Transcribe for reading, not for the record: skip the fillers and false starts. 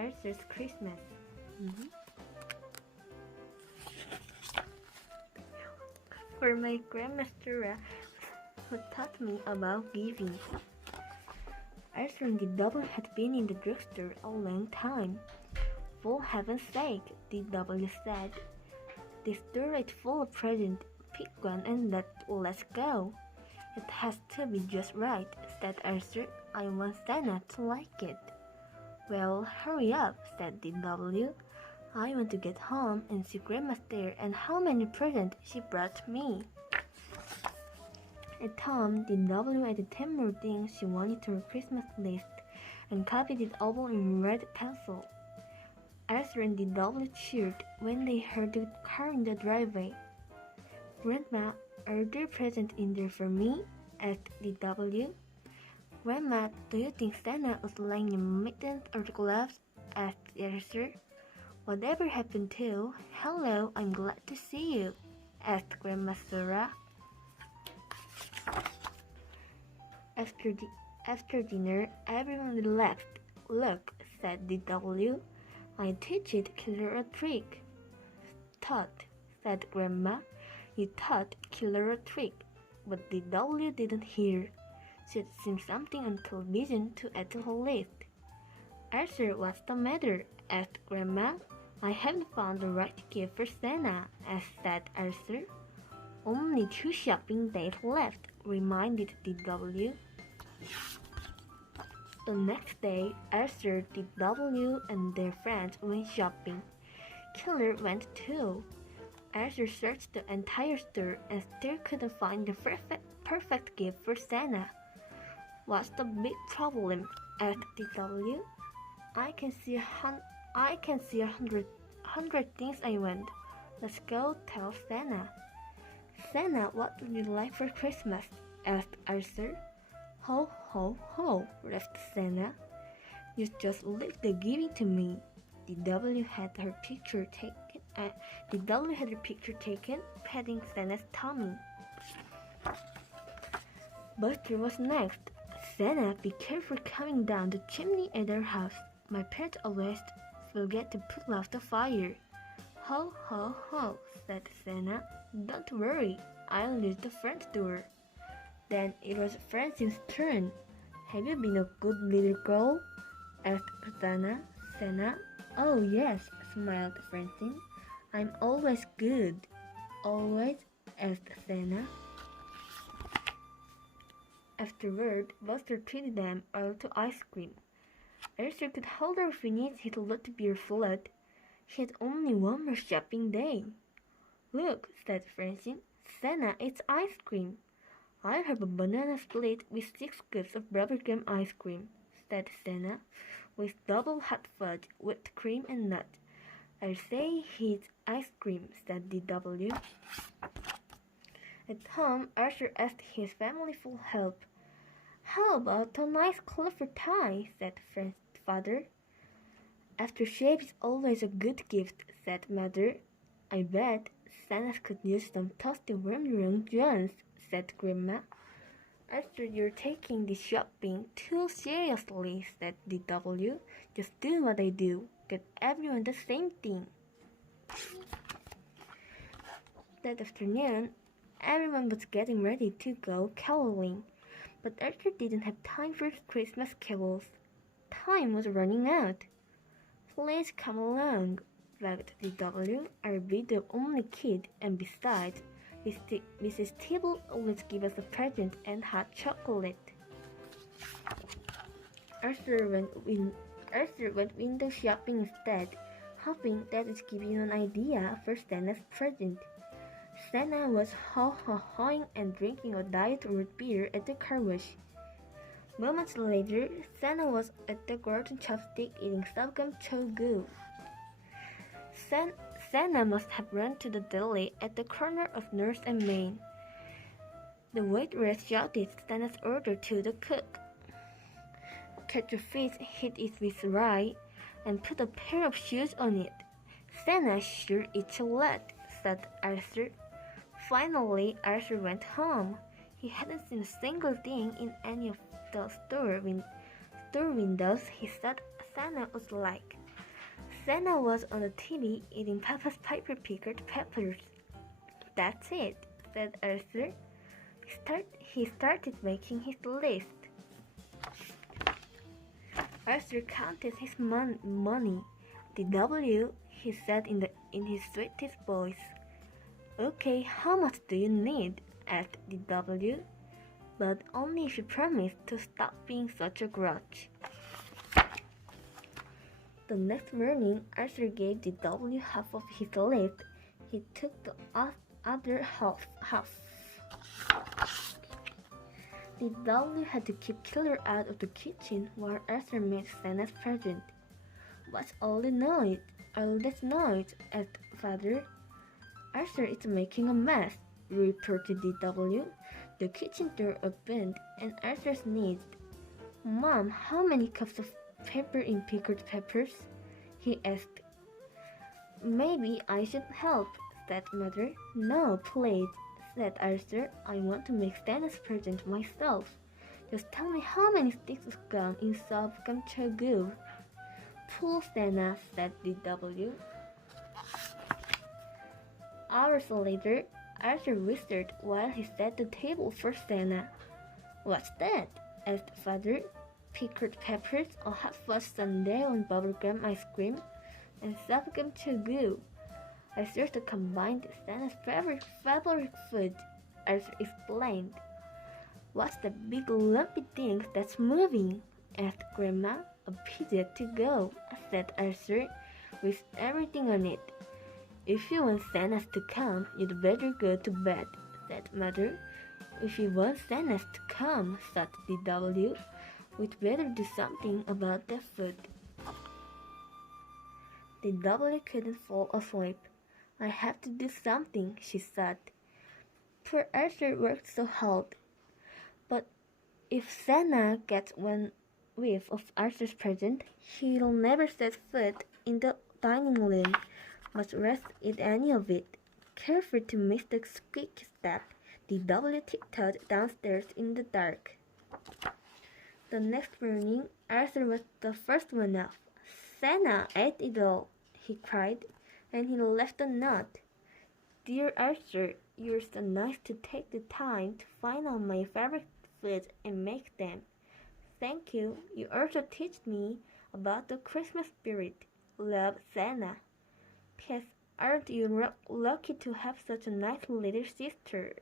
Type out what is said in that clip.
Arthur's Christmas. For my grandmaster who taught me about giving. Arthur and the double had been in the drugstore a long time. For heaven's sake, the double said. The store is full of presents. Pick one and let's go. It has to be just right, said Arthur. I want Santa to like it. Well, hurry up, said the W. I want to get home and see Grandma there and how many presents she brought me. At home, the W added 10 more things she wanted to her Christmas list and copied it all in red pencil. Arthur and the W cheered when they heard the car in the driveway. Grandma, are there presents in there for me? Asked the W. Grandma, do you think Santa was lying in mittens or gloves? Asked Arthur. Whatever happened to? Hello, I'm glad to see you, asked Grandma Sarah. After dinner, everyone left. Look, said the W. I teach it killer a trick. Taught, said Grandma. You taught killer a trick, but the W didn't hear. She'd seen something on television to add to her list. Arthur, what's the matter? Asked Grandma. I haven't found the right gift for Santa, said Arthur. Only 2 shopping days left, reminded the W. The next day, Arthur, the W, and their friends went shopping. Killer went too. Arthur searched the entire store and still couldn't find the perfect gift for Santa. What's the big problem? Asked the W. I can see a hundred things I want. Let's go tell Santa. Santa, what would you like for Christmas? Asked Arthur. Ho, ho, ho, laughed Santa. You just leave the giving to me. The W had her picture taken, patting Santa's tummy. Buster was next. Santa, be careful coming down the chimney at our house. My parents always forget to put out the fire. Ho, ho, ho, said Santa. Don't worry, I'll use the front door. Then it was Francine's turn. Have you been a good little girl? Asked Santa. Oh yes, smiled Francine. I'm always good. Always? Asked Santa. Afterward, Buster treated them all to ice cream. Arthur could hardly finish his lot beer float. He had only one more shopping day. Look, said Francine, Santa eats ice cream. I have a banana split with 6 scoops of bubblegum ice cream, said Santa, with double hot fudge, whipped cream, and nuts. I'll say he eats ice cream, said the W. At home, Arthur asked his family for help. How about a nice colorful tie, said Father. Aftershave is always a good gift, said Mother. I bet Santa could use some toasty warm young Jones, said Grandma. After you're taking this shopping too seriously, said the W. Just do what I do. Get everyone the same thing. That afternoon, everyone was getting ready to go caroling, but Arthur didn't have time for Christmas carols. Time was running out. Please come along, begged the W. I'll be the only kid, and besides, Mrs. Tibble always gives us a present and hot chocolate. Arthur went window shopping instead, hoping that it would give you an idea for Santa's present. Santa was ho-ho-hoing and drinking a diet root beer at the car wash. Moments later, Santa was at the garden chopstick eating sorghum chogu. Santa must have run to the deli at the corner of Nurse and Main. The waitress shouted Santa's order to the cook. Catch a fish, hit it with rye, and put a pair of shoes on it. Santa sure eats a lot, said Arthur. Finally, Arthur went home. He hadn't seen a single thing in any of the store windows he thought Santa was like. Santa was on the TV eating Papa's pickled peppers. That's it, said Arthur. He started making his list. Arthur counted his money. The W, he said in his sweetest voice. Okay, how much do you need? Asked the W. But only if you promise to stop being such a grouch. The next morning, Arthur gave the W half of his list. He took the other half. The W had to keep Killer out of the kitchen while Arthur made Santa's present. What's all this noise? Asked Father. Arthur is making a mess, reported the W. The kitchen door opened and Arthur sneezed. Mom, how many cups of pepper in pickled peppers? He asked. Maybe I should help, said Mother. No, please, said Arthur. I want to make Santa's present myself. Just tell me how many sticks of gum in bubblegum chugoo. Poor Santa, said the W. Hours later, Arthur whistled while he set the table for Santa. What's that? Asked Father. Pickled peppers, a hot-fudge sundae on bubblegum ice cream, and bubblegum chugoo. I served the combined Santa's favorite food, Arthur explained. What's the big lumpy thing that's moving? Asked Grandma. A pizza to go, said Arthur, with everything on it. If you want Santas to come, you'd better go to bed, said Mother. If you want Santas to come, said the W, we'd better do something about that food. The W couldn't fall asleep. I have to do something, she said. Poor Arthur worked so hard. But if Santa gets one whiff of Arthur's present, he'll never set foot in the dining room, much less eat any of it. Careful to miss the squeaky step, the W tiptoed downstairs in the dark. The next morning, Arthur was the first one up. Santa ate it all, he cried, and he left a note. Dear Arthur, you're so nice to take the time to find out my favorite foods and make them. Thank you. You also teach me about the Christmas spirit. Love, Santa. P.S. Aren't you lucky to have such a nice little sister?